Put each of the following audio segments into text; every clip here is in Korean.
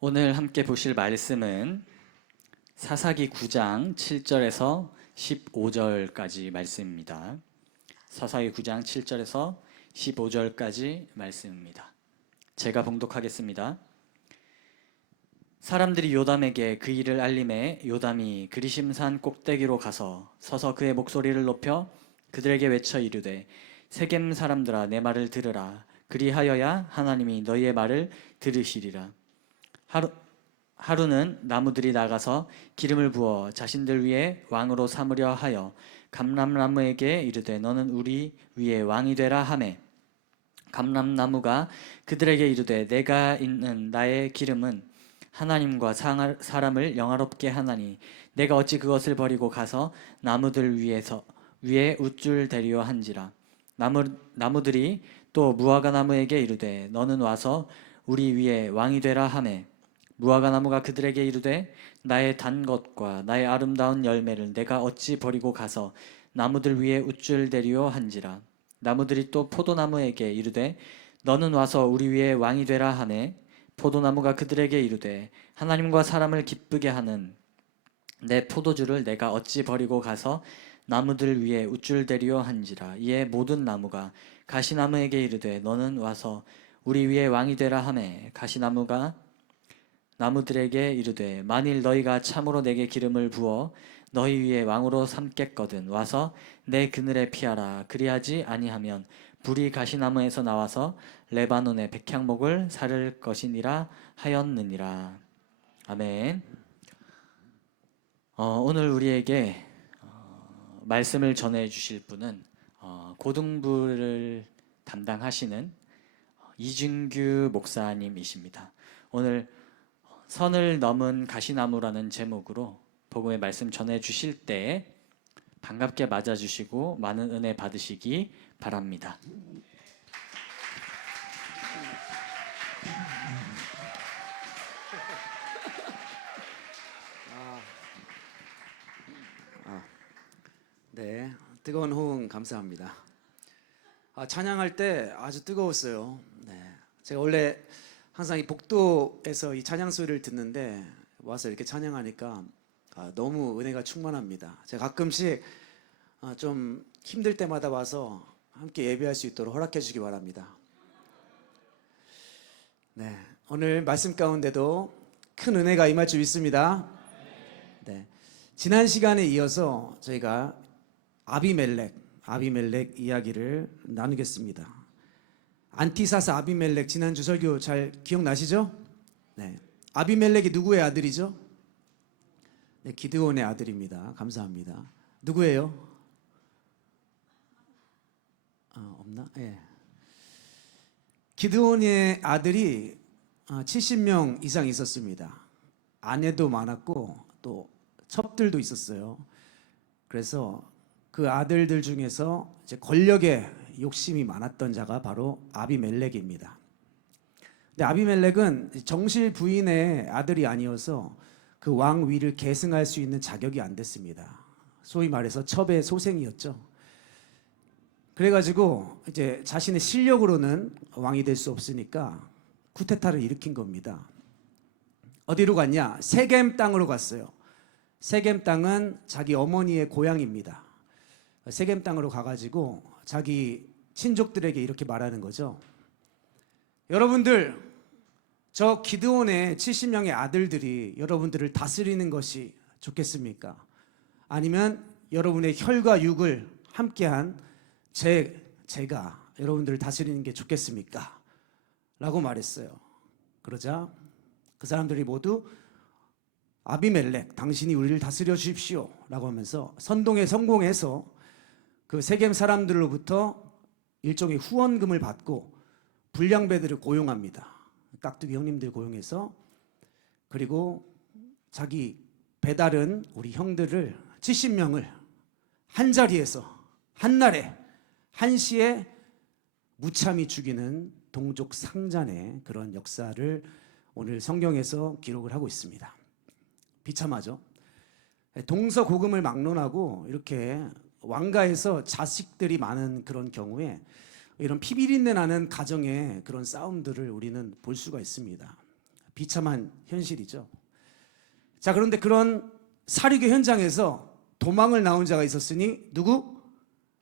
오늘 함께 보실 말씀은 사사기 9장 7절에서 15절까지 말씀입니다. 사사기 9장 7절에서 15절까지 말씀입니다. 제가 봉독하겠습니다. 사람들이 요담에게 그 일을 알림해 요담이 그리심산 꼭대기로 가서 서서 그의 목소리를 높여 그들에게 외쳐 이르되 세겜 사람들아 내 말을 들으라. 그리하여야 하나님이 너희의 말을 들으시리라. 하루는 나무들이 나가서 기름을 부어 자신들 위에 왕으로 삼으려 하여 감람나무에게 이르되 너는 우리 위에 왕이 되라 하매 감람나무가 그들에게 이르되 내가 있는 나의 기름은 하나님과 사람을 영화롭게 하나니 내가 어찌 그것을 버리고 가서 나무들 위에 우쭐 대리려 한지라. 나무들이 또 무화과 나무에게 이르되 너는 와서 우리 위에 왕이 되라 하매 무화과 나무가 그들에게 이르되 나의 단 것과 나의 아름다운 열매를 내가 어찌 버리고 가서 나무들 위에 우쭐 대리려 한지라. 나무들이 또 포도나무에게 이르되 너는 와서 우리 위에 왕이 되라 하매 포도나무가 그들에게 이르되 하나님과 사람을 기쁘게 하는 내 포도주를 내가 어찌 버리고 가서 나무들 위에 우쭐 대리려 한지라. 이에 모든 나무가 가시나무에게 이르되 너는 와서 우리 위에 왕이 되라 하매 가시나무가 나무들에게 이르되 만일 너희가 참으로 내게 기름을 부어 너희 위에 왕으로 삼겠거든 와서 내 그늘에 피하라. 그리하지 아니하면 불이 가시나무에서 나와서 레바논의 백향목을 사를 것이니라 하였느니라. 아멘. 오늘 우리에게 말씀을 전해 주실 분은 고등부를 담당하시는 이준규 목사님이십니다. 오늘 선을 넘은 가시나무라는 제목으로 복음의 말씀 전해 주실 때 반갑게 맞아 주시고 많은 은혜 받으시기 바랍니다. 네, 뜨거운 호응 감사합니다. 찬양할 때 아주 뜨거웠어요. 네, 제가 원래 항상 이 복도에서 이 찬양 소리를 듣는데 와서 이렇게 찬양하니까 너무 은혜가 충만합니다. 제가 가끔씩 좀 힘들 때마다 와서 함께 예배할 수 있도록 허락해 주시기 바랍니다. 네, 오늘 말씀 가운데도 큰 은혜가 임할 줄 믿습니다. 네, 지난 시간에 이어서 저희가 아비멜렉 이야기를 나누겠습니다. 안티사스 아비멜렉 지난주 설교 잘 기억나시죠? 네, 아비멜렉이 누구의 아들이죠? 네, 기드온의 아들입니다. 감사합니다. 누구예요? 없나? 예. 네. 기드온의 아들이 70명 이상 있었습니다. 아내도 많았고 또 첩들도 있었어요. 그래서 그 아들들 중에서 이제 권력에 욕심이 많았던 자가 바로 아비멜렉입니다. 근데 아비멜렉은 정실 부인의 아들이 아니어서 그 왕 위를 계승할 수 있는 자격이 안 됐습니다. 소위 말해서 첩의 소생이었죠. 그래가지고 이제 자신의 실력으로는 왕이 될 수 없으니까 쿠데타를 일으킨 겁니다. 어디로 갔냐? 세겜 땅으로 갔어요. 세겜 땅은 자기 어머니의 고향입니다. 세겜 땅으로 가가지고 자기 친족들에게 이렇게 말하는 거죠. 여러분들, 저 기드온의 70명의 아들들이 여러분들을 다스리는 것이 좋겠습니까? 아니면 여러분의 혈과 육을 함께한 제가 여러분들을 다스리는 게 좋겠습니까? 라고 말했어요. 그러자 그 사람들이 모두 아비멜렉, 당신이 우리를 다스려 주십시오 라고 하면서 선동에 성공해서 그 세겜 사람들로부터 일종의 후원금을 받고 불량배들을 고용합니다. 깍두기 형님들 고용해서, 그리고 자기 배다른 우리 형들을 70명을 한 자리에서 한 날에 한시에 무참히 죽이는 동족 상잔의 그런 역사를 오늘 성경에서 기록을 하고 있습니다. 비참하죠. 동서고금을 막론하고 이렇게 왕가에서 자식들이 많은 그런 경우에 이런 피비린내 나는 가정의 그런 싸움들을 우리는 볼 수가 있습니다. 비참한 현실이죠. 자, 그런데 그런 사륙의 현장에서 도망을 나온 자가 있었으니 누구?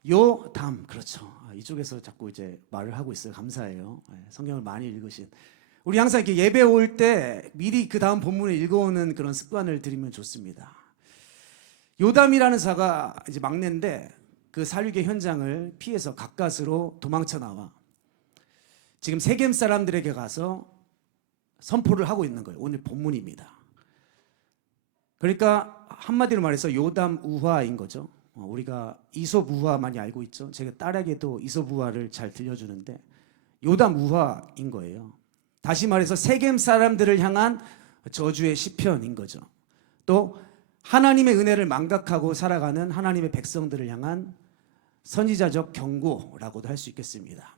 요담. 그렇죠. 이쪽에서 자꾸 이제 말을 하고 있어요. 감사해요. 성경을 많이 읽으신. 우리 항상 이렇게 예배 올 때 미리 그 다음 본문을 읽어오는 그런 습관을 들이면 좋습니다. 요담이라는 자가 이제 막내인데 그 사륙의 현장을 피해서 가까스로 도망쳐 나와 지금 세겜 사람들에게 가서 선포를 하고 있는 거예요. 오늘 본문입니다. 그러니까 한마디로 말해서 요담 우화인 거죠. 우리가 이솝 우화 많이 알고 있죠. 제가 딸에게도 이솝 우화를 잘 들려주는데 요담 우화인 거예요. 다시 말해서 세겜 사람들을 향한 저주의 시편인 거죠. 또 하나님의 은혜를 망각하고 살아가는 하나님의 백성들을 향한 선지자적 경고라고도 할 수 있겠습니다.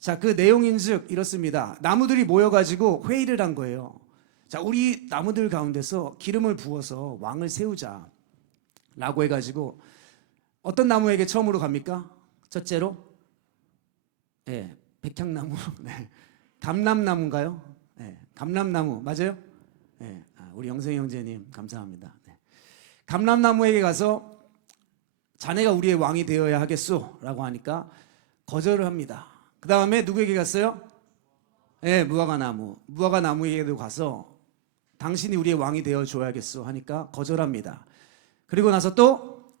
자, 그 내용인즉 이렇습니다. 나무들이 모여가지고 회의를 한 거예요. 자, 우리 나무들 가운데서 기름을 부어서 왕을 세우자 라고 해가지고 어떤 나무에게 처음으로 갑니까? 첫째로 백향나무. 네. 감람나무인가요? 네. 감람나무 맞아요? 네. 우리 영생 형제님 감사합니다. 네. 감람나무에게 가서 자네가 우리의 왕이 되어야 하겠소 라고 하니까 거절을 합니다. 그 다음에 누구에게 갔어요? 네, 무화과나무에게도 가서 당신이 우리의 왕이 되어줘야겠소 하니까 거절합니다. 그리고 나서 또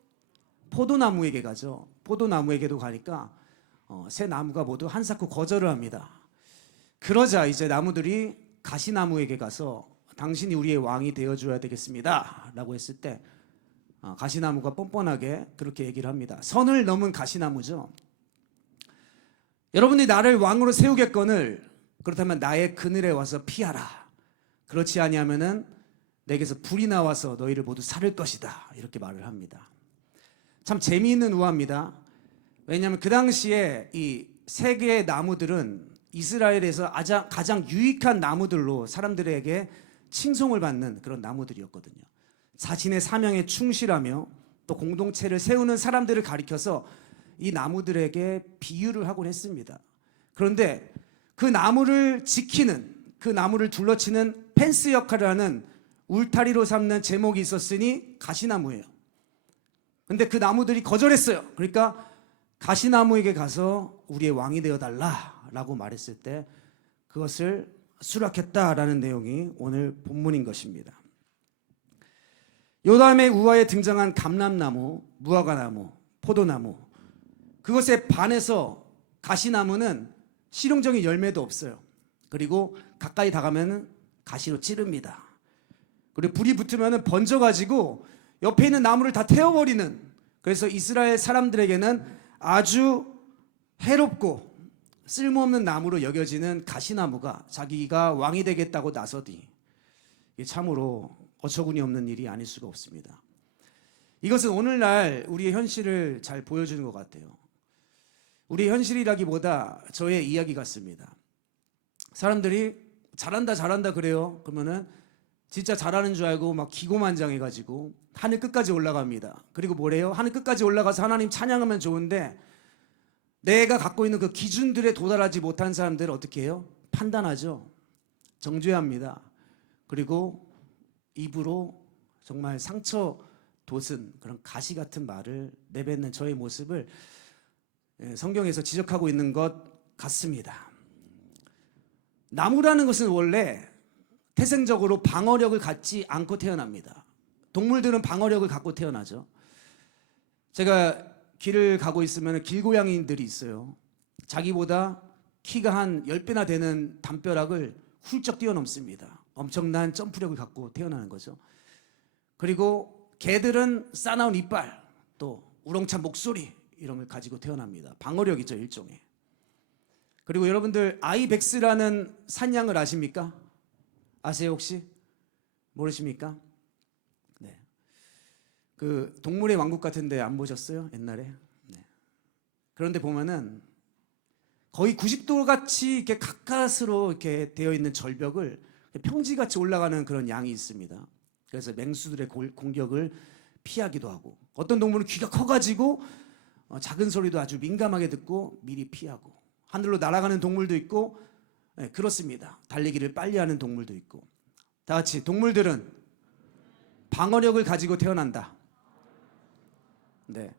포도나무에게 가죠. 포도나무에게도 가니까 세 나무가 모두 한사코 거절을 합니다. 그러자 이제 나무들이 가시나무에게 가서 당신이 우리의 왕이 되어줘야 되겠습니다 라고 했을 때 가시나무가 뻔뻔하게 그렇게 얘기를 합니다. 선을 넘은 가시나무죠. 여러분이 나를 왕으로 세우겠거늘 그렇다면 나의 그늘에 와서 피하라. 그렇지 아니하면은 내게서 불이 나와서 너희를 모두 살을 것이다. 이렇게 말을 합니다. 참 재미있는 우화입니다. 왜냐하면 그 당시에 이 세 개의 나무들은 이스라엘에서 가장 유익한 나무들로 사람들에게 칭송을 받는 그런 나무들이었거든요. 자신의 사명에 충실하며 또 공동체를 세우는 사람들을 가리켜서 이 나무들에게 비유를 하곤 했습니다. 그런데 그 나무를 지키는, 그 나무를 둘러치는 펜스 역할을 하는 울타리로 삼는 제목이 있었으니 가시나무예요. 근데 그 나무들이 거절했어요. 그러니까 가시나무에게 가서 우리의 왕이 되어달라라고 말했을 때 그것을 수락했다라는 내용이 오늘 본문인 것입니다. 요담의 우화에 등장한 감람나무, 무화과나무, 포도나무, 그것에 반해서 가시나무는 실용적인 열매도 없어요. 그리고 가까이 다가면 가시로 찌릅니다. 그리고 불이 붙으면 번져가지고 옆에 있는 나무를 다 태워버리는, 그래서 이스라엘 사람들에게는 아주 해롭고 쓸모없는 나무로 여겨지는 가시나무가 자기가 왕이 되겠다고 나서디 참으로 어처구니 없는 일이 아닐 수가 없습니다. 이것은 오늘날 우리의 현실을 잘 보여주는 것 같아요. 우리의 현실이라기보다 저의 이야기 같습니다. 사람들이 잘한다 그래요. 그러면은 진짜 잘하는 줄 알고 막 기고만장해가지고 하늘 끝까지 올라갑니다. 그리고 뭐래요? 하늘 끝까지 올라가서 하나님 찬양하면 좋은데 내가 갖고 있는 그 기준들에 도달하지 못한 사람들을 어떻게 해요? 판단하죠. 정죄합니다. 그리고 입으로 정말 상처 돋은 그런 가시 같은 말을 내뱉는 저의 모습을 성경에서 지적하고 있는 것 같습니다. 나무라는 것은 원래 태생적으로 방어력을 갖지 않고 태어납니다. 동물들은 방어력을 갖고 태어나죠. 제가 길을 가고 있으면 길고양이들이 있어요. 자기보다 키가 한 10배나 되는 담벼락을 훌쩍 뛰어넘습니다. 엄청난 점프력을 갖고 태어나는 거죠. 그리고 개들은 싸나운 이빨, 또 우렁찬 목소리 이런 걸 가지고 태어납니다. 방어력이죠, 일종의. 그리고 여러분들 아이벡스라는 산양을 아십니까? 아세요 혹시? 모르십니까? 네. 그 동물의 왕국 같은데 안 보셨어요? 옛날에? 네. 그런데 보면은 거의 90도 같이 이렇게 가까스로 이렇게 되어 있는 절벽을 평지같이 올라가는 그런 양이 있습니다. 그래서 맹수들의 공격을 피하기도 하고, 어떤 동물은 귀가 커가지고 작은 소리도 아주 민감하게 듣고 미리 피하고, 하늘로 날아가는 동물도 있고 네, 그렇습니다. 달리기를 빨리 하는 동물도 있고. 다 같이 동물들은 방어력을 가지고 태어난다. 네.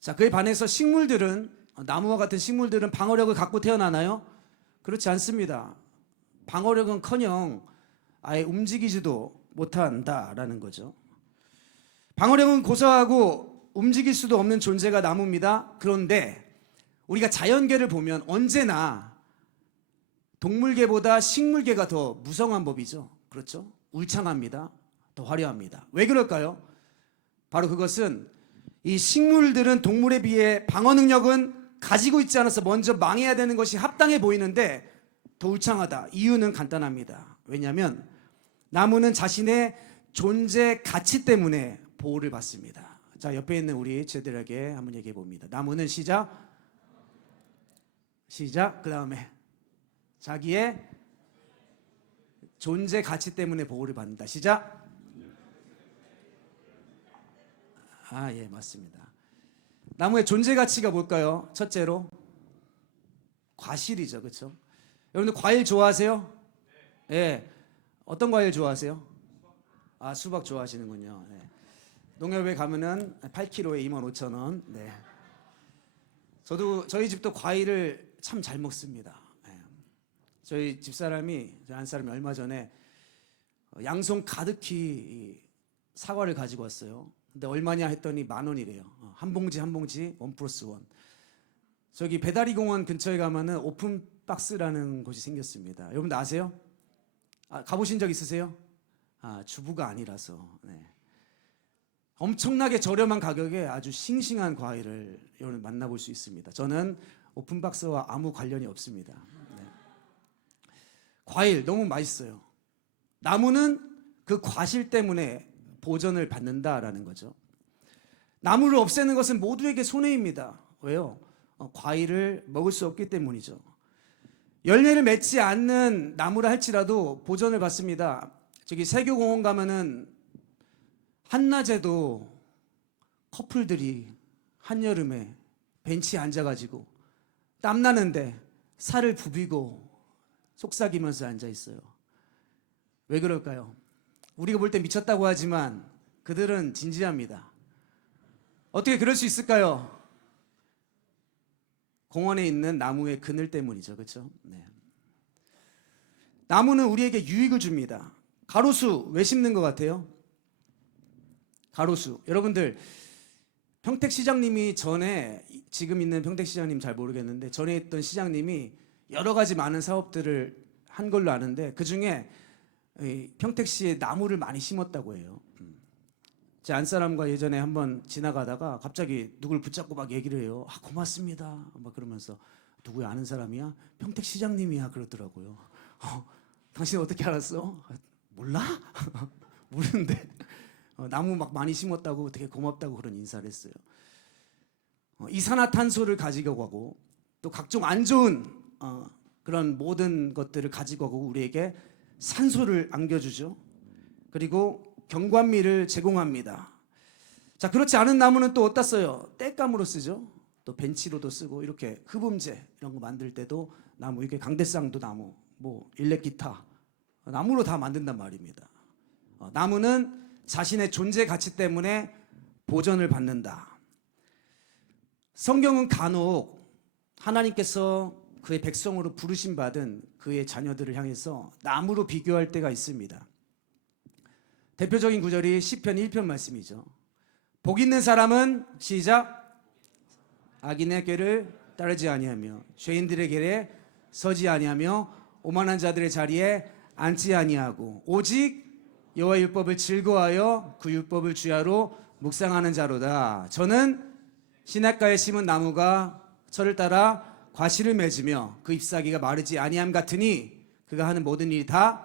자, 그에 반해서 식물들은 나무와 같은 식물들은 방어력을 갖고 태어나나요? 그렇지 않습니다. 방어력은커녕 아예 움직이지도 못한다라는 거죠. 방어력은 고사하고 움직일 수도 없는 존재가 나무입니다. 그런데 우리가 자연계를 보면 언제나 동물계보다 식물계가 더 무성한 법이죠. 그렇죠? 울창합니다. 더 화려합니다. 왜 그럴까요? 바로 그것은 이 식물들은 동물에 비해 방어 능력은 가지고 있지 않아서 먼저 망해야 되는 것이 합당해 보이는데 더 울창하다. 이유는 간단합니다. 왜냐하면 나무는 자신의 존재 가치 때문에 보호를 받습니다. 자, 옆에 있는 우리 제들에게 한번 얘기해 봅니다. 나무는 시작, 그 다음에 자기의 존재 가치 때문에 보호를 받는다. 시작. 예, 맞습니다. 나무의 존재 가치가 뭘까요? 첫째로 과실이죠, 그렇죠? 여러분들 과일 좋아하세요? 예. 어떤 과일 좋아하세요? 수박 좋아하시는군요. 네. 농협에 가면은 8kg에 25,000원. 네. 저희 집도 과일을 참 잘 먹습니다. 네. 저희 집사람이, 저희 안사람이 얼마 전에 양손 가득히 사과를 가지고 왔어요. 근데 얼마냐 했더니 10,000원이래요. 한 봉지 1+1. 저기 배다리 공원 근처에 가면은 오픈 박스라는 곳이 생겼습니다. 여러분들 아세요? 가보신 적 있으세요? 주부가 아니라서. 네. 엄청나게 저렴한 가격에 아주 싱싱한 과일을 여러분 만나볼 수 있습니다. 저는 오픈박스와 아무 관련이 없습니다. 네. 과일 너무 맛있어요. 나무는 그 과실 때문에 보전을 받는다라는 거죠. 나무를 없애는 것은 모두에게 손해입니다. 왜요? 과일을 먹을 수 없기 때문이죠. 열매를 맺지 않는 나무라 할지라도 보전을 받습니다. 저기 세교공원 가면은 한낮에도 커플들이 한여름에 벤치에 앉아가지고 땀나는데 살을 부비고 속삭이면서 앉아 있어요. 왜 그럴까요? 우리가 볼 때 미쳤다고 하지만 그들은 진지합니다. 어떻게 그럴 수 있을까요? 공원에 있는 나무의 그늘 때문이죠. 그렇죠? 네. 나무는 우리에게 유익을 줍니다. 가로수 왜 심는 것 같아요? 가로수. 여러분들 평택시장님이 전에, 지금 있는 평택시장님 잘 모르겠는데 전에 있던 시장님이 여러 가지 많은 사업들을 한 걸로 아는데 그중에 평택시에 나무를 많이 심었다고 해요. 제 안사람과 예전에 한번 지나가다가 갑자기 누굴 붙잡고 막 얘기를 해요. 고맙습니다. 막 그러면서 누구야, 아는 사람이야? 평택시장님이야 그러더라고요. 당신 어떻게 알았어? 몰라? 모르는데 나무 막 많이 심었다고 되게 고맙다고 그런 인사를 했어요. 이산화탄소를 가지고 가고 또 각종 안 좋은 그런 모든 것들을 가지고 가고 우리에게 산소를 안겨주죠. 그리고 경관미를 제공합니다. 자, 그렇지 않은 나무는 또 어디다 써요? 땔감으로 쓰죠. 또 벤치로도 쓰고 이렇게 흡음재 이런 거 만들 때도 나무, 이렇게 강대상도 나무, 뭐 일렉기타 나무로 다 만든단 말입니다. 나무는 자신의 존재 가치 때문에 보전을 받는다. 성경은 간혹 하나님께서 그의 백성으로 부르심 받은 그의 자녀들을 향해서 나무로 비교할 때가 있습니다. 대표적인 구절이 시편 1편 말씀이죠. 복 있는 사람은 시작, 악인의 꾀를 따르지 아니하며 죄인들의 길에 서지 아니하며 오만한 자들의 자리에 앉지 아니하고 오직 여호와 율법을 즐거워하여 그 율법을 주야로 묵상하는 자로다. 저는 시냇가에 심은 나무가 철을 따라 과실을 맺으며 그 잎사귀가 마르지 아니함 같으니 그가 하는 모든 일이 다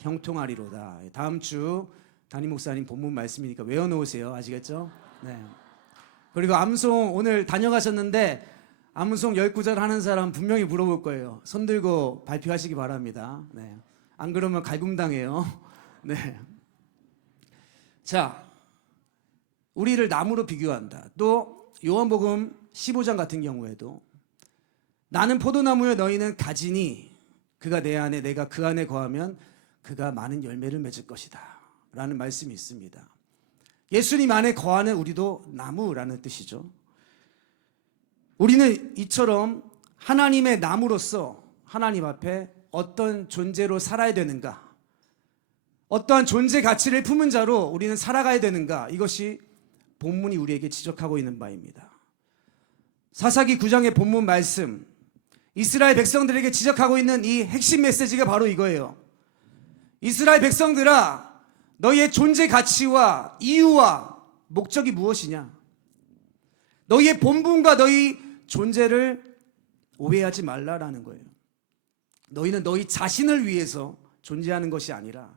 형통하리로다. 다음 주 담임 목사님 본문 말씀이니까 외워놓으세요. 아시겠죠? 네. 그리고 암송 오늘 다녀가셨는데 암송 10구절 하는 사람 분명히 물어볼 거예요. 손 들고 발표하시기 바랍니다. 네. 안 그러면 갈굼당해요. 네. 자, 우리를 나무로 비교한다. 또 요한복음 15장 같은 경우에도 나는 포도나무여 너희는 가지니 그가 내 안에 내가 그 안에 거하면 그가 많은 열매를 맺을 것이다 라는 말씀이 있습니다. 예수님 안에 거하는 우리도 나무라는 뜻이죠. 우리는 이처럼 하나님의 나무로서 하나님 앞에 어떤 존재로 살아야 되는가, 어떠한 존재 가치를 품은 자로 우리는 살아가야 되는가, 이것이 본문이 우리에게 지적하고 있는 바입니다. 사사기 9장의 본문 말씀, 이스라엘 백성들에게 지적하고 있는 이 핵심 메시지가 바로 이거예요. 이스라엘 백성들아, 너희의 존재 가치와 이유와 목적이 무엇이냐? 너희의 본분과 너희 존재를 오해하지 말라라는 거예요. 너희는 너희 자신을 위해서 존재하는 것이 아니라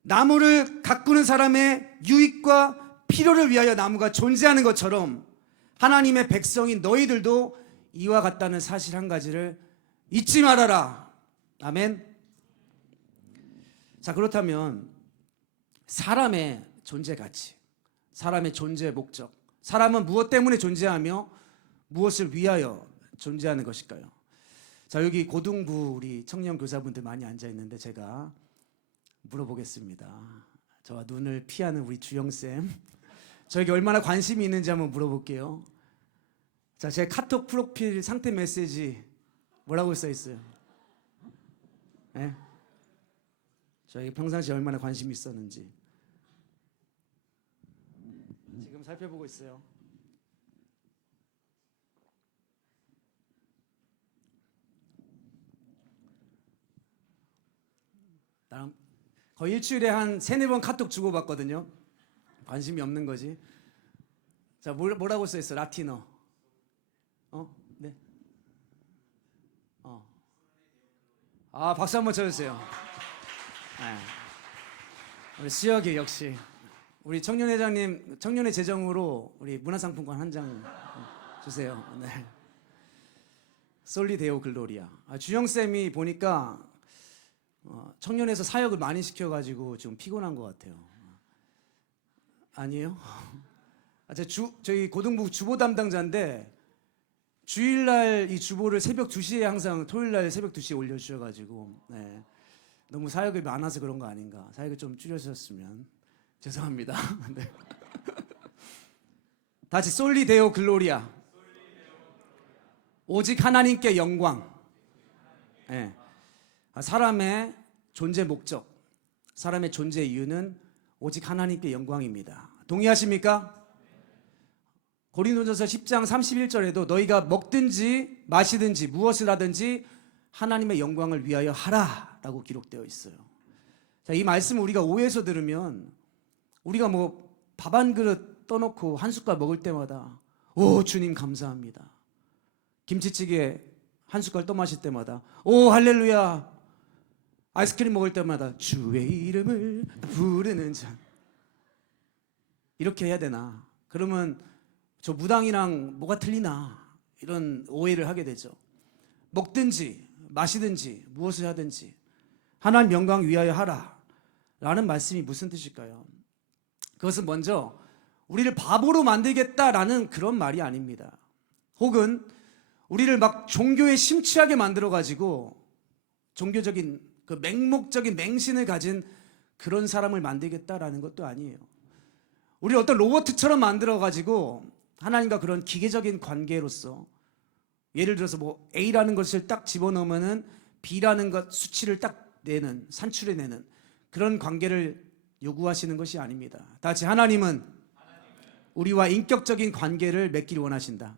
나무를 가꾸는 사람의 유익과 필요를 위하여 나무가 존재하는 것처럼 하나님의 백성인 너희들도 이와 같다는 사실 한 가지를 잊지 말아라. 아멘. 자, 그렇다면 사람의 존재 가치, 사람의 존재 목적, 사람은 무엇 때문에 존재하며 무엇을 위하여 존재하는 것일까요? 자, 여기 고등부 우리 청년 교사분들 많이 앉아 있는데 제가 물어보겠습니다. 저와 눈을 피하는 우리 주영쌤, 저에게 얼마나 관심이 있는지 한번 물어볼게요. 자, 제 카톡 프로필 상태 메시지 뭐라고 써 있어요? 네? 저에게 평상시에 얼마나 관심이 있었는지 지금 살펴보고 있어요. 나랑 거의 일주일에 한 3-4번 카톡 주고받거든요. 관심이 없는 거지. 자, 뭐라고 써 있어? 라틴어. 네. 아, 박수 한번 쳐주세요. 네. 우리 수혁이 역시 우리 청년회장님 청년의 재정으로 우리 문화상품권 한 장 주세요. 네. 솔리 데오 글로리아. 주영 쌤이 보니까 청년에서 사역을 많이 시켜가지고 좀 피곤한 것 같아요. 아니에요? 저희 고등부 주보 담당자인데 주일날 이 주보를 새벽 2시에 항상 토요일날 새벽 2시에 올려주셔가지고 네. 너무 사역이 많아서 그런 거 아닌가. 사역을 좀 줄여주셨으면 죄송합니다. 네. 다시 솔리 데오 글로리아. 오직 하나님께 영광. 네. 사람의 존재 목적, 사람의 존재 이유는 오직 하나님께 영광입니다. 동의하십니까? 고린도전서 10장 31절에도 너희가 먹든지 마시든지 무엇을 하든지 하나님의 영광을 위하여 하라 라고 기록되어 있어요. 자, 이 말씀을 우리가 오해해서 들으면 우리가 뭐 밥 한 그릇 떠놓고 한 숟갈 먹을 때마다 오 주님 감사합니다. 김치찌개 한 숟갈 떠 마실 때마다 오 할렐루야. 아이스크림 먹을 때마다 주의 이름을 부르는 자. 이렇게 해야 되나? 그러면 저 무당이랑 뭐가 틀리나? 이런 오해를 하게 되죠. 먹든지 마시든지 무엇을 하든지 하나님 영광 위하여 하라 라는 말씀이 무슨 뜻일까요? 그것은 먼저 우리를 바보로 만들겠다라는 그런 말이 아닙니다. 혹은 우리를 막 종교에 심취하게 만들어가지고 종교적인 그 맹목적인 맹신을 가진 그런 사람을 만들겠다라는 것도 아니에요. 우리 어떤 로봇처럼 만들어가지고 하나님과 그런 기계적인 관계로서 예를 들어서 뭐 A라는 것을 딱 집어넣으면은 B라는 것 수치를 딱 내는 산출해내는 그런 관계를 요구하시는 것이 아닙니다. 다 같이 하나님은 우리와 인격적인 관계를 맺기를 원하신다.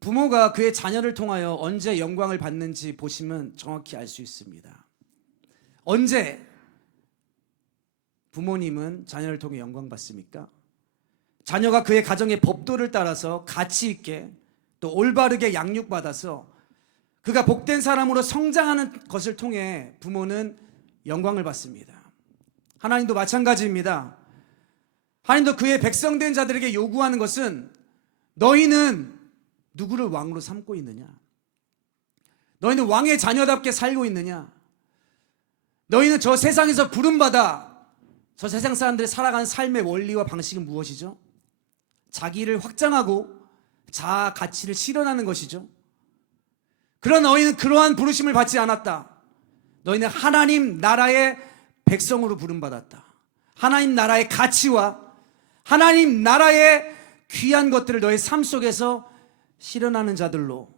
부모가 그의 자녀를 통하여 언제 영광을 받는지 보시면 정확히 알 수 있습니다. 언제 부모님은 자녀를 통해 영광 받습니까? 자녀가 그의 가정의 법도를 따라서 가치 있게 또 올바르게 양육받아서 그가 복된 사람으로 성장하는 것을 통해 부모는 영광을 받습니다. 하나님도 마찬가지입니다. 하나님도 그의 백성된 자들에게 요구하는 것은 너희는 누구를 왕으로 삼고 있느냐? 너희는 왕의 자녀답게 살고 있느냐? 너희는 저 세상에서 부름받아 저 세상 사람들이 살아가는 삶의 원리와 방식은 무엇이죠? 자기를 확장하고 자아 가치를 실현하는 것이죠. 그러나 너희는 그러한 부르심을 받지 않았다. 너희는 하나님 나라의 백성으로 부름받았다. 하나님 나라의 가치와 하나님 나라의 귀한 것들을 너의 삶 속에서 실현하는 자들로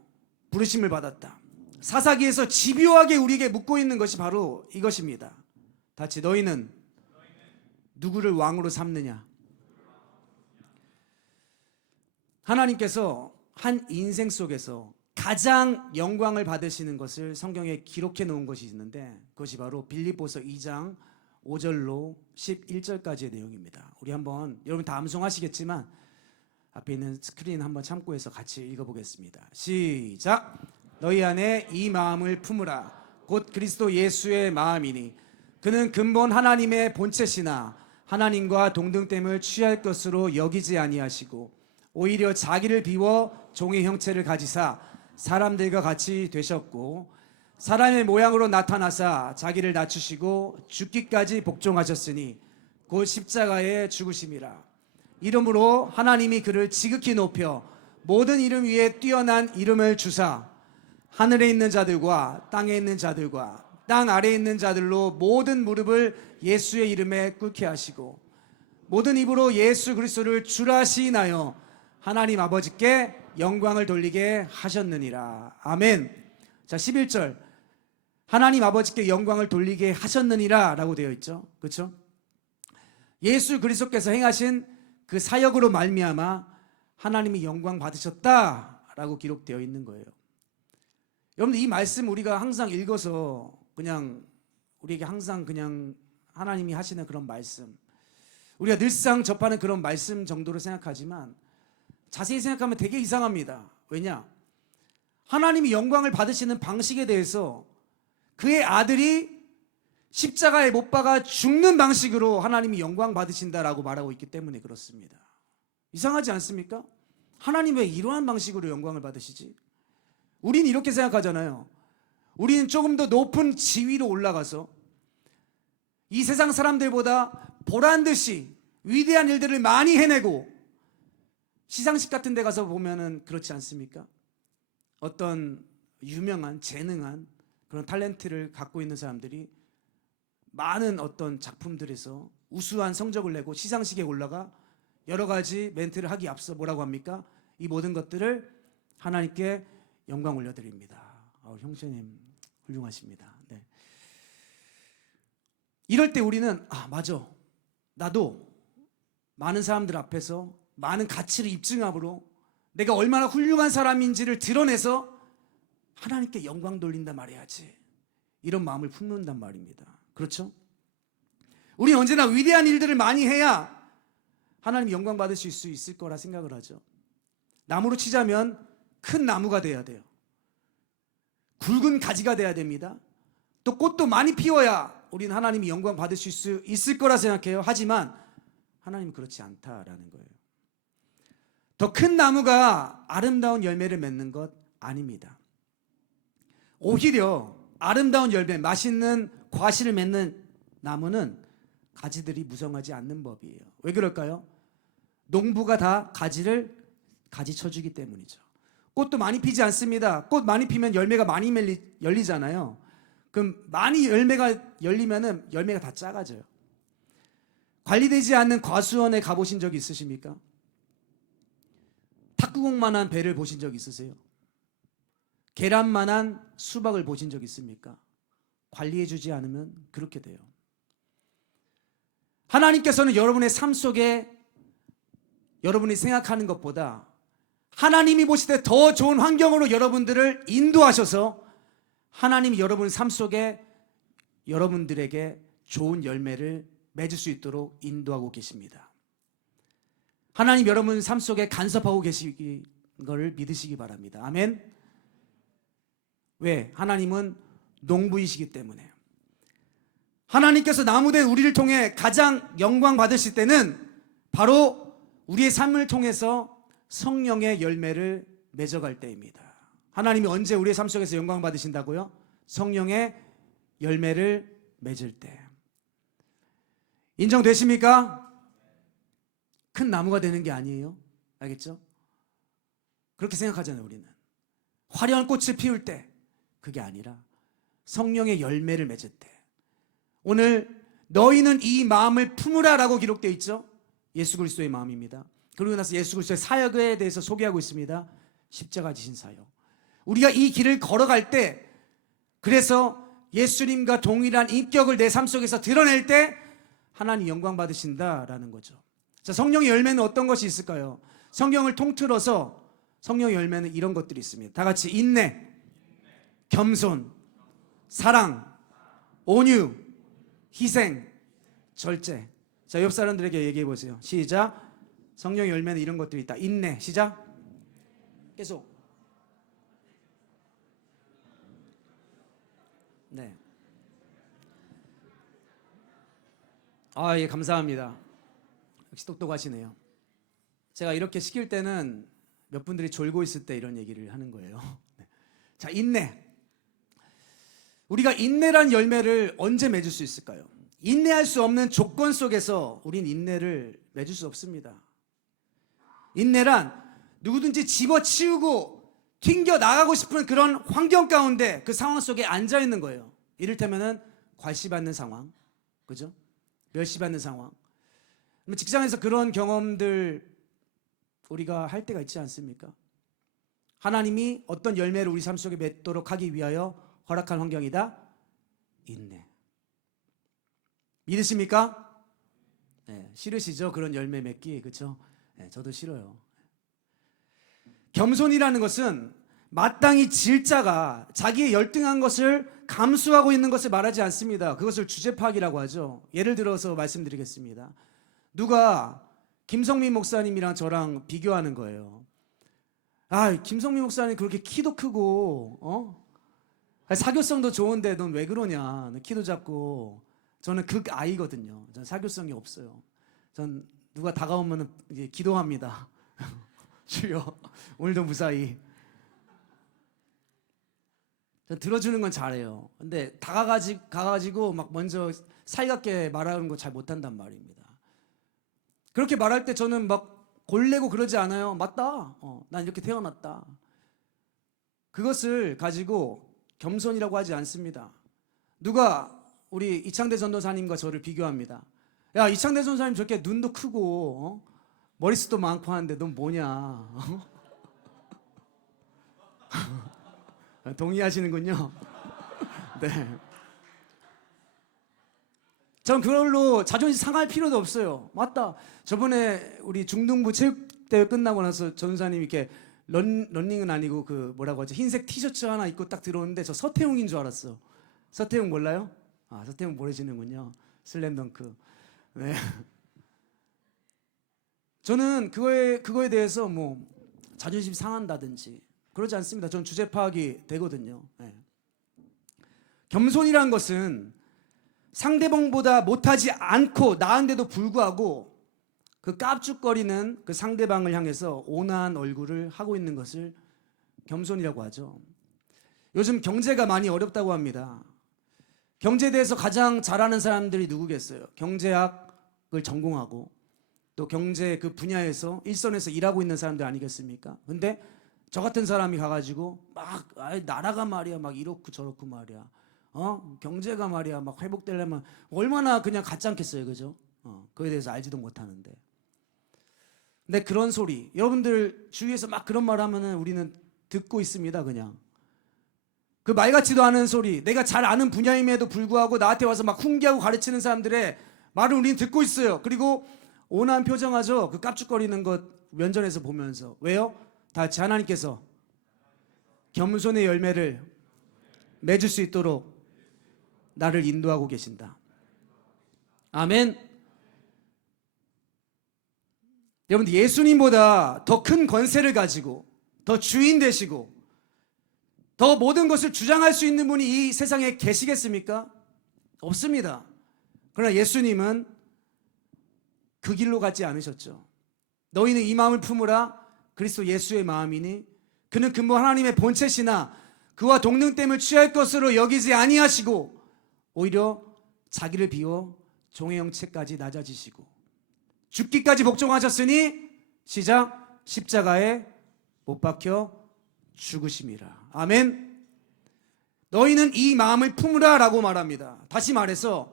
부르심을 받았다. 사사기에서 집요하게 우리에게 묻고 있는 것이 바로 이것입니다. 다시 너희는 누구를 왕으로 삼느냐? 하나님께서 한 인생 속에서 가장 영광을 받으시는 것을 성경에 기록해 놓은 것이 있는데 그것이 바로 빌립보서 2장 5절로 11절까지의 내용입니다. 우리 한번 여러분 다 암송하시겠지만 앞에 있는 스크린 한번 참고해서 같이 읽어보겠습니다. 시작. 너희 안에 이 마음을 품으라. 곧 그리스도 예수의 마음이니 그는 근본 하나님의 본체시나 하나님과 동등됨을 취할 것으로 여기지 아니하시고 오히려 자기를 비워 종의 형체를 가지사 사람들과 같이 되셨고 사람의 모양으로 나타나사 자기를 낮추시고 죽기까지 복종하셨으니 곧 십자가에 죽으심이라. 이름으로 하나님이 그를 지극히 높여 모든 이름 위에 뛰어난 이름을 주사 하늘에 있는 자들과 땅에 있는 자들과 땅 아래에 있는 자들로 모든 무릎을 예수의 이름에 꿇게 하시고 모든 입으로 예수 그리스도를 주라 시인하여 하나님 아버지께 영광을 돌리게 하셨느니라. 아멘. 자, 11절. 하나님 아버지께 영광을 돌리게 하셨느니라 라고 되어 있죠. 그렇죠? 예수 그리스도께서 행하신 그 사역으로 말미암아 하나님이 영광 받으셨다라고 기록되어 있는 거예요. 여러분들 이 말씀 우리가 항상 읽어서 그냥 우리에게 항상 그냥 하나님이 하시는 그런 말씀, 우리가 늘상 접하는 그런 말씀 정도로 생각하지만 자세히 생각하면 되게 이상합니다. 왜냐? 하나님이 영광을 받으시는 방식에 대해서 그의 아들이 십자가에 못 박아 죽는 방식으로 하나님이 영광 받으신다라고 말하고 있기 때문에 그렇습니다. 이상하지 않습니까? 하나님 왜 이러한 방식으로 영광을 받으시지? 우리는 이렇게 생각하잖아요. 우리는 조금 더 높은 지위로 올라가서 이 세상 사람들보다 보란듯이 위대한 일들을 많이 해내고 시상식 같은 데 가서 보면은 그렇지 않습니까? 어떤 유명한 재능한 그런 탤런트를 갖고 있는 사람들이 많은 어떤 작품들에서 우수한 성적을 내고 시상식에 올라가 여러 가지 멘트를 하기 앞서 뭐라고 합니까? 이 모든 것들을 하나님께 영광 올려드립니다. 형제님 훌륭하십니다. 네. 이럴 때 우리는 맞아, 나도 많은 사람들 앞에서 많은 가치를 입증함으로 내가 얼마나 훌륭한 사람인지를 드러내서 하나님께 영광 돌린다 말해야지, 이런 마음을 품는단 말입니다. 그렇죠? 우리는 언제나 위대한 일들을 많이 해야 하나님 영광 받으실 수 있을 거라 생각을 하죠. 나무로 치자면 큰 나무가 돼야 돼요. 굵은 가지가 돼야 됩니다. 또 꽃도 많이 피워야 우리는 하나님이 영광 받으실 수 있을 거라 생각해요. 하지만 하나님은 그렇지 않다라는 거예요. 더 큰 나무가 아름다운 열매를 맺는 것 아닙니다. 오히려 아름다운 열매, 맛있는 과실을 맺는 나무는 가지들이 무성하지 않는 법이에요. 왜 그럴까요? 농부가 다 가지 쳐주기 때문이죠. 꽃도 많이 피지 않습니다. 꽃 많이 피면 열매가 많이 열리잖아요. 그럼 많이 열매가 열리면은 열매가 다 작아져요. 관리되지 않는 과수원에 가보신 적이 있으십니까? 탁구공만한 배를 보신 적 있으세요? 계란만한 수박을 보신 적 있습니까? 관리해주지 않으면 그렇게 돼요. 하나님께서는 여러분의 삶 속에 여러분이 생각하는 것보다 하나님이 보실 때 더 좋은 환경으로 여러분들을 인도하셔서 하나님이 여러분 삶 속에 여러분들에게 좋은 열매를 맺을 수 있도록 인도하고 계십니다. 하나님 여러분 삶 속에 간섭하고 계시는 것을 믿으시기 바랍니다. 아멘. 왜? 하나님은 농부이시기 때문에. 하나님께서 나무된 우리를 통해 가장 영광 받으실 때는 바로 우리의 삶을 통해서 성령의 열매를 맺어갈 때입니다. 하나님이 언제 우리의 삶 속에서 영광 받으신다고요? 성령의 열매를 맺을 때. 인정되십니까? 큰 나무가 되는 게 아니에요. 알겠죠? 그렇게 생각하잖아요, 우리는. 화려한 꽃을 피울 때, 그게 아니라 성령의 열매를 맺었대. 오늘 너희는 이 마음을 품으라라고 기록되어 있죠. 예수 그리스도의 마음입니다. 그러고 나서 예수 그리스도의 사역에 대해서 소개하고 있습니다. 십자가 지신 사역. 우리가 이 길을 걸어갈 때, 그래서 예수님과 동일한 인격을 내 삶 속에서 드러낼 때 하나님 영광 받으신다라는 거죠. 자, 성령의 열매는 어떤 것이 있을까요? 성경을 통틀어서 성령의 열매는 이런 것들이 있습니다. 다 같이 인내, 겸손, 사랑, 온유, 희생, 절제. 자, 옆 사람들에게 얘기해 보세요. 시작. 성령의 열매는 이런 것들이 있다. 인내. 시작. 계속. 네. 아, 예, 감사합니다. 역시 똑똑하시네요. 제가 이렇게 시킬 때는 몇 분들이 졸고 있을 때 이런 얘기를 하는 거예요. 네. 자, 인내. 우리가 인내란 열매를 언제 맺을 수 있을까요? 인내할 수 없는 조건 속에서 우린 인내를 맺을 수 없습니다. 인내란 누구든지 집어치우고 튕겨 나가고 싶은 그런 환경 가운데 그 상황 속에 앉아 있는 거예요. 이를테면은 괄시받는 상황, 그죠? 멸시받는 상황. 직장에서 그런 경험들 우리가 할 때가 있지 않습니까? 하나님이 어떤 열매를 우리 삶 속에 맺도록 하기 위하여 허락한 환경이다. 인내. 믿으십니까? 네, 싫으시죠? 그런 열매 맺기, 그렇죠? 네, 저도 싫어요. 겸손이라는 것은 마땅히 질 자가 자기의 열등한 것을 감수하고 있는 것을 말하지 않습니다. 그것을 주제 파악이라고 하죠. 예를 들어서 말씀드리겠습니다. 누가 김성민 목사님이랑 저랑 비교하는 거예요. 아, 김성민 목사님 그렇게 키도 크고 사교성도 좋은데 넌 왜 그러냐? 너 키도 작고. 저는 극아이거든요. 전 사교성이 없어요. 전 누가 다가오면 이제 기도합니다. 주여, 오늘도 무사히. 전 들어주는 건 잘해요. 근데 가가지고 막 먼저 살갑게 말하는 거 잘 못한단 말입니다. 그렇게 말할 때 저는 막 골래고 그러지 않아요. 맞다. 난 이렇게 태어났다. 그것을 가지고 겸손이라고 하지 않습니다. 누가 우리 이창대 전도사님과 저를 비교합니다. 야, 이창대 전도사님 저렇게 눈도 크고 머리숱도 많고 하는데 넌 뭐냐? 동의하시는군요. 네. 전 그걸로 자존심 상할 필요도 없어요. 맞다. 저번에 우리 중등부 체육대회 끝나고 나서 전도사님 이렇게 런닝은 아니고 그 뭐라고 하죠? 흰색 티셔츠 하나 입고 딱 들어오는데 저 서태웅인 줄 알았어. 서태웅 몰라요? 아, 서태웅 모르시는군요. 슬램덩크. 네. 저는 그거에 대해서 뭐 자존심 상한다든지 그러지 않습니다. 저는 주제 파악이 되거든요. 네. 겸손이란 것은 상대방보다 못하지 않고 나은데도 불구하고 그 깝죽거리는 그 상대방을 향해서 온화한 얼굴을 하고 있는 것을 겸손이라고 하죠. 요즘 경제가 많이 어렵다고 합니다. 경제에 대해서 가장 잘하는 사람들이 누구겠어요? 경제학을 전공하고 또 경제 그 분야에서 일선에서 일하고 있는 사람들 아니겠습니까? 근데 저 같은 사람이 가가지고 막 나라가 말이야 막 이렇고 저렇고 말이야 경제가 말이야 막 회복되려면 얼마나 그냥 같지 않겠어요, 그죠? 그에 대해서 알지도 못하는데. 근데 그런 소리 여러분들 주위에서 막 그런 말 하면은 우리는 듣고 있습니다. 그냥 그 말 같지도 않은 소리, 내가 잘 아는 분야임에도 불구하고 나한테 와서 막 훈계하고 가르치는 사람들의 말을 우리는 듣고 있어요. 그리고 온화한 표정하죠. 그 깝죽거리는 것 면전에서 보면서. 왜요? 다 같이 하나님께서 겸손의 열매를 맺을 수 있도록 나를 인도하고 계신다. 아멘. 여러분들 예수님보다 더 큰 권세를 가지고 더 주인 되시고 더 모든 것을 주장할 수 있는 분이 이 세상에 계시겠습니까? 없습니다. 그러나 예수님은 그 길로 가지 않으셨죠. 너희는 이 마음을 품으라. 그리스도 예수의 마음이니 그는 근본 하나님의 본체시나 그와 동등됨을 취할 것으로 여기지 아니하시고 오히려 자기를 비워 종의 형체까지 낮아지시고 죽기까지 복종하셨으니 시작 십자가에 못 박혀 죽으심이라. 아멘. 너희는 이 마음을 품으라 라고 말합니다. 다시 말해서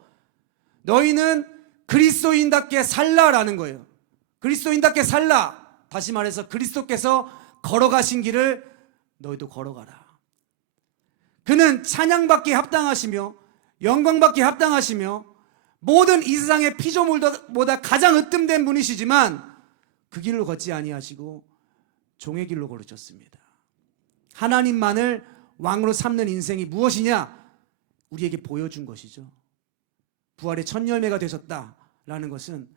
너희는 그리스도인답게 살라라는 거예요. 그리스도인답게 살라. 다시 말해서 그리스도께서 걸어가신 길을 너희도 걸어가라. 그는 찬양받기에 합당하시며 영광받기에 합당하시며 모든 이 세상의 피조물보다 가장 으뜸된 분이시지만 그 길로 걷지 아니하시고 종의 길로 걸으셨습니다. 하나님만을 왕으로 삼는 인생이 무엇이냐? 우리에게 보여준 것이죠. 부활의 첫 열매가 되셨다라는 것은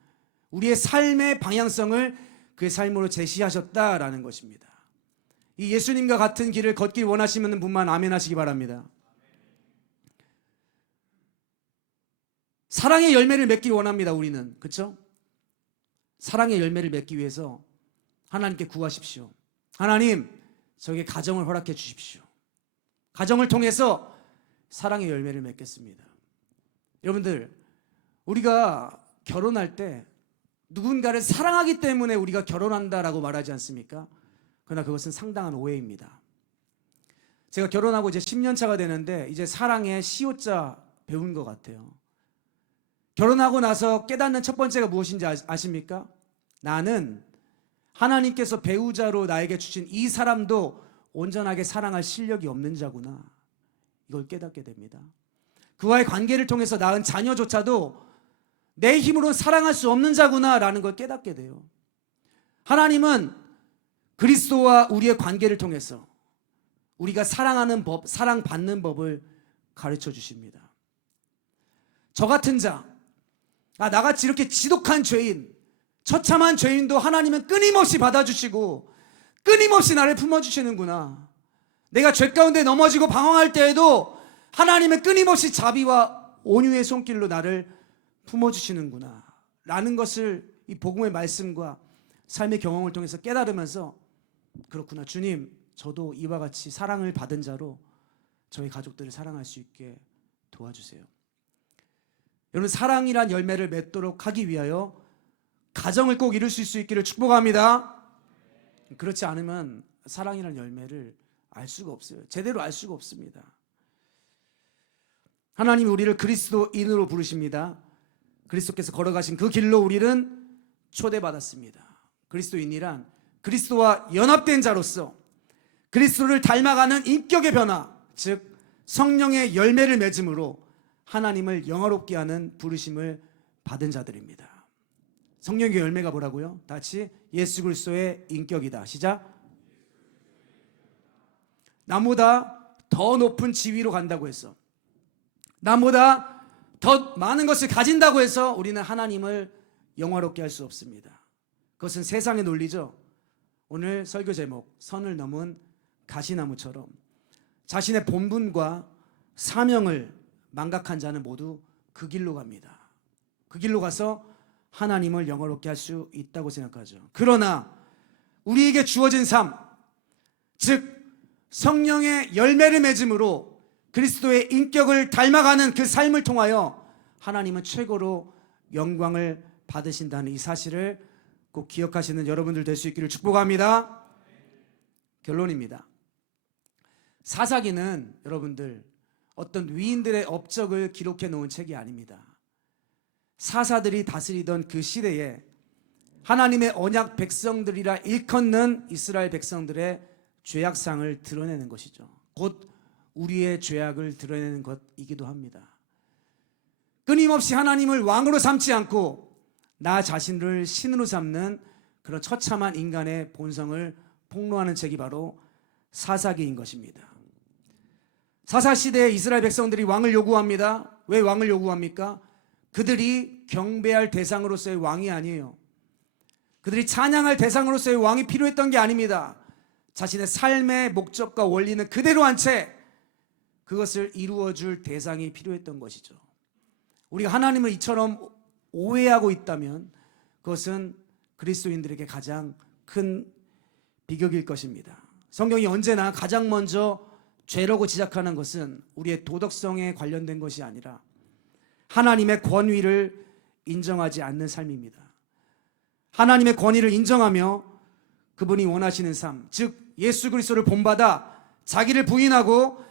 우리의 삶의 방향성을 그의 삶으로 제시하셨다라는 것입니다. 이 예수님과 같은 길을 걷길 원하시는 분만 아멘 하시기 바랍니다. 사랑의 열매를 맺기 원합니다. 우리는, 그렇죠? 사랑의 열매를 맺기 위해서 하나님께 구하십시오. 하나님, 저에게 가정을 허락해 주십시오. 가정을 통해서 사랑의 열매를 맺겠습니다. 여러분들, 우리가 결혼할 때 누군가를 사랑하기 때문에 우리가 결혼한다라고 말하지 않습니까? 그러나 그것은 상당한 오해입니다. 제가 결혼하고 이제 10년 차가 되는데 이제 사랑의 시옷자 배운 것 같아요. 결혼하고 나서 깨닫는 첫 번째가 무엇인지 아십니까? 나는 하나님께서 배우자로 나에게 주신 이 사람도 온전하게 사랑할 실력이 없는 자구나. 이걸 깨닫게 됩니다. 그와의 관계를 통해서 낳은 자녀조차도 내 힘으로 사랑할 수 없는 자구나라는 걸 깨닫게 돼요. 하나님은 그리스도와 우리의 관계를 통해서 우리가 사랑하는 법, 사랑받는 법을 가르쳐 주십니다. 저 같은 자, 나같이 이렇게 지독한 죄인, 처참한 죄인도 하나님은 끊임없이 받아주시고 끊임없이 나를 품어주시는구나. 내가 죄 가운데 넘어지고 방황할 때에도 하나님은 끊임없이 자비와 온유의 손길로 나를 품어주시는구나 라는 것을 이 복음의 말씀과 삶의 경험을 통해서 깨달으면서 그렇구나, 주님, 저도 이와 같이 사랑을 받은 자로 저희 가족들을 사랑할 수 있게 도와주세요. 여러분, 사랑이란 열매를 맺도록 하기 위하여 가정을 꼭 이룰 수 있기를 축복합니다. 그렇지 않으면 사랑이란 열매를 알 수가 없어요. 제대로 알 수가 없습니다. 하나님이 우리를 그리스도인으로 부르십니다. 그리스도께서 걸어가신 그 길로 우리는 초대받았습니다. 그리스도인이란 그리스도와 연합된 자로서 그리스도를 닮아가는 인격의 변화, 즉 성령의 열매를 맺음으로 하나님을 영화롭게 하는 부르심을 받은 자들입니다. 성령의 열매가 뭐라고요? 다 같이 예수 그리스도의 인격이다. 시작. 남보다 더 높은 지위로 간다고 해서, 남보다 더 많은 것을 가진다고 해서 우리는 하나님을 영화롭게 할 수 없습니다. 그것은 세상의 논리죠. 오늘 설교 제목, 선을 넘은 가시나무처럼 자신의 본분과 사명을 망각한 자는 모두 그 길로 갑니다. 그 길로 가서 하나님을 영화롭게 할 수 있다고 생각하죠. 그러나 우리에게 주어진 삶, 즉 성령의 열매를 맺음으로 그리스도의 인격을 닮아가는 그 삶을 통하여 하나님은 최고로 영광을 받으신다는 이 사실을 꼭 기억하시는 여러분들 될 수 있기를 축복합니다. 결론입니다. 사사기는 여러분들 어떤 위인들의 업적을 기록해 놓은 책이 아닙니다. 사사들이 다스리던 그 시대에 하나님의 언약 백성들이라 일컫는 이스라엘 백성들의 죄악상을 드러내는 것이죠. 곧 우리의 죄악을 드러내는 것이기도 합니다. 끊임없이 하나님을 왕으로 삼지 않고 나 자신을 신으로 삼는 그런 처참한 인간의 본성을 폭로하는 책이 바로 사사기인 것입니다. 사사시대에 이스라엘 백성들이 왕을 요구합니다. 왜 왕을 요구합니까? 그들이 경배할 대상으로서의 왕이 아니에요. 그들이 찬양할 대상으로서의 왕이 필요했던 게 아닙니다. 자신의 삶의 목적과 원리는 그대로 한 채 그것을 이루어줄 대상이 필요했던 것이죠. 우리가 하나님을 이처럼 오해하고 있다면 그것은 그리스도인들에게 가장 큰 비극일 것입니다. 성경이 언제나 가장 먼저 죄라고 지적하는 것은 우리의 도덕성에 관련된 것이 아니라 하나님의 권위를 인정하지 않는 삶입니다. 하나님의 권위를 인정하며 그분이 원하시는 삶, 즉 예수 그리스도를 본받아 자기를 부인하고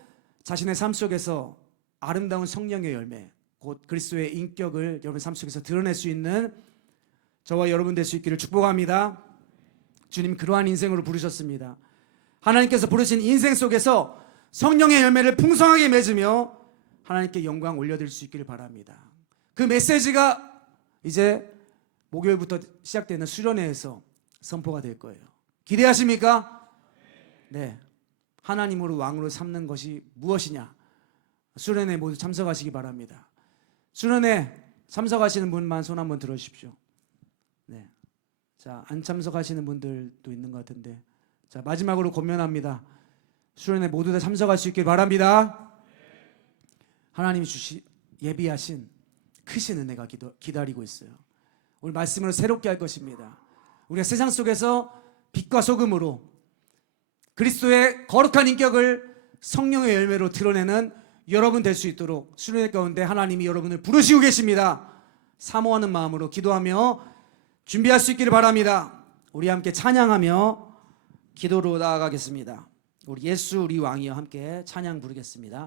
자신의 삶 속에서 아름다운 성령의 열매, 곧 그리스도의 인격을 여러분 삶 속에서 드러낼 수 있는 저와 여러분 될 수 있기를 축복합니다. 주님 그러한 인생으로 부르셨습니다. 하나님께서 부르신 인생 속에서 성령의 열매를 풍성하게 맺으며 하나님께 영광 올려드릴 수 있기를 바랍니다. 그 메시지가 이제 목요일부터 시작되는 수련회에서 선포가 될 거예요. 기대하십니까? 네. 하나님으로 왕으로 삼는 것이 무엇이냐? 수련회 모두 참석하시기 바랍니다. 수련회 참석하시는 분만 손 한번 들어주십시오. 네. 자, 안 참석하시는 분들도 있는 것 같은데, 자, 마지막으로 권면합니다. 수련회 모두 다 참석할 수 있길 바랍니다. 하나님이 예비하신 크신 은혜가 기다리고 있어요. 오늘 말씀을 새롭게 할 것입니다. 우리가 세상 속에서 빛과 소금으로 그리스도의 거룩한 인격을 성령의 열매로 드러내는 여러분 될 수 있도록 수련회 가운데 하나님이 여러분을 부르시고 계십니다. 사모하는 마음으로 기도하며 준비할 수 있기를 바랍니다. 우리 함께 찬양하며 기도로 나아가겠습니다. 우리 예수 우리 왕이여 함께 찬양 부르겠습니다.